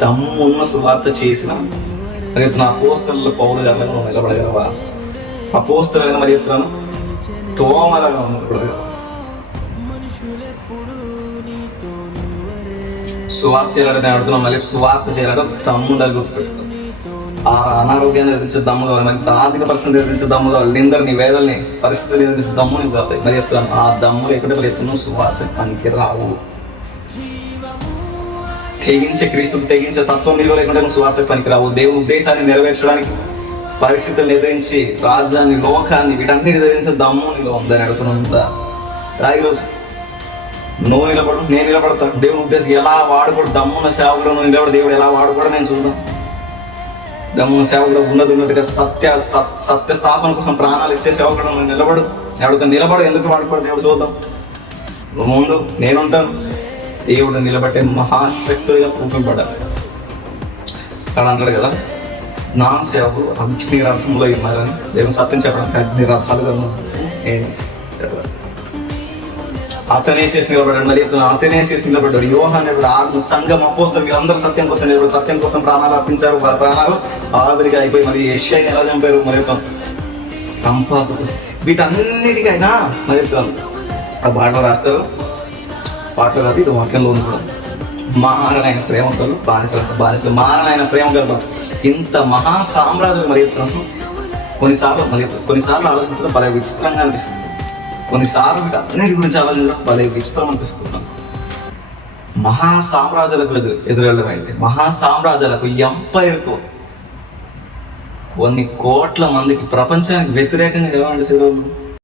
దమ్మున్న సువార్త చేసిన మరి చెప్తున్నా అపోస్తలుల పౌలు గారిలో నువ్వు నిలబడగలవా? అపోస్తలుగా మరి చెప్తున్నాను తోమలాగా ఉన్నప్పుడు సువార్త చేయాలంటే అడుగుతున్నాం. మళ్ళీ సువార్త చేయాలంటే దమ్ముండాలి, గుర్తుపెట్టు. ఆ అనారోగ్యాన్ని ఎదిరించే దమ్ము కావాలి, మరి ఆర్థిక పరిస్థితిని ఎదిరించే దమ్ము కావాలి, నిందరిని వేదల్ని పరిస్థితిని ఎదిరించే దమ్ముని కావాలి. మరి చెప్తున్నాను ఆ దమ్ము లేకుంటే మరి చెప్తున్నావు సువార్త పనికి రావు. తెగించే క్రీస్తుకు తెగించే తత్వం నీలో లేకుంటే నువ్వు సువార్త పనికి రావు. దేవుని ఉద్దేశాన్ని నెరవేర్చడానికి పరిస్థితులను ఎదిరించి రాజ్యాన్ని, లోకాన్ని, వీటన్నిటి ఎదిరించే దమ్ము నీలో ఉందని అడుగుతున్నా. ఈరోజు నువ్వు నిలబడు, నేను నిలబడతా. దేవుని ఉద్దేశం ఎలా వాడుకోడు, దమ్మున్న సేవకుడు నువ్వు నిలబడి దేవుడు ఎలా వాడుకోవడం నేను చూద్దాం. దమ్మున్న సేవకుడు ఉన్నట్టుగా సత్య స్థాపన కోసం ప్రాణాలు ఇచ్చే సేవకుడు నువ్వు నిలబడు. ఎవరితో నిలబడు, ఎందుకు వాడుకోడు దేవుడు చూద్దాం. నువ్వు ముందు నేనుంటాను. దేవుడు నిలబట్టే మహాశక్తులుగా చూపింపడాలి. అక్కడ అంటాడు కదా, నా సేవకుడు అగ్ని రథంలో ఉన్నారని. దేవుని సత్యం చెప్పడానికి అగ్ని రథాలుగా నేను అతనేసేసి నిలబడ్డాడు. మరి అతనేసేసి నిలబడ్డాడు. యోహాను నిలబడ్డాడు. సంఘం అపోస్తలులు అందరూ సత్యం కోసం నిలబడి సత్యం కోసం ప్రాణాలు అర్పించారు. వారి ప్రాణాలు ఆవిరికి అయిపోయి మరి యెషయాని ఎలా చంపారు మరి సంపాద కోసం. వీటన్నిటికైనా మరి ఆ పాటలో రాస్తారు. పాటలో కాదు, ఇది వాక్యంలో ఉంది కూడా. మారణైన ప్రేమతో బానిసలు మారణైన ప్రేమ గర్భం. ఇంత మహా సామ్రాజ్యం మరి కొన్నిసార్లు ఆలోచించడం భలే విచిత్రంగా అనిపిస్తుంది. కొన్నిసార్లు వీటన్నిటి గురించి ఆలోచించడం భలే విచిత్రం అనిపిస్తున్నాం. మహా సామ్రాజ్యాలకు ఎదురెళ్ళడం ఏంటి? మహా సామ్రాజ్యాలకు, ఎంపైర్కు, కొన్ని కోట్ల మందికి, ప్రపంచానికి వ్యతిరేకంగా ఎలా నడిచేవాళ్ళు.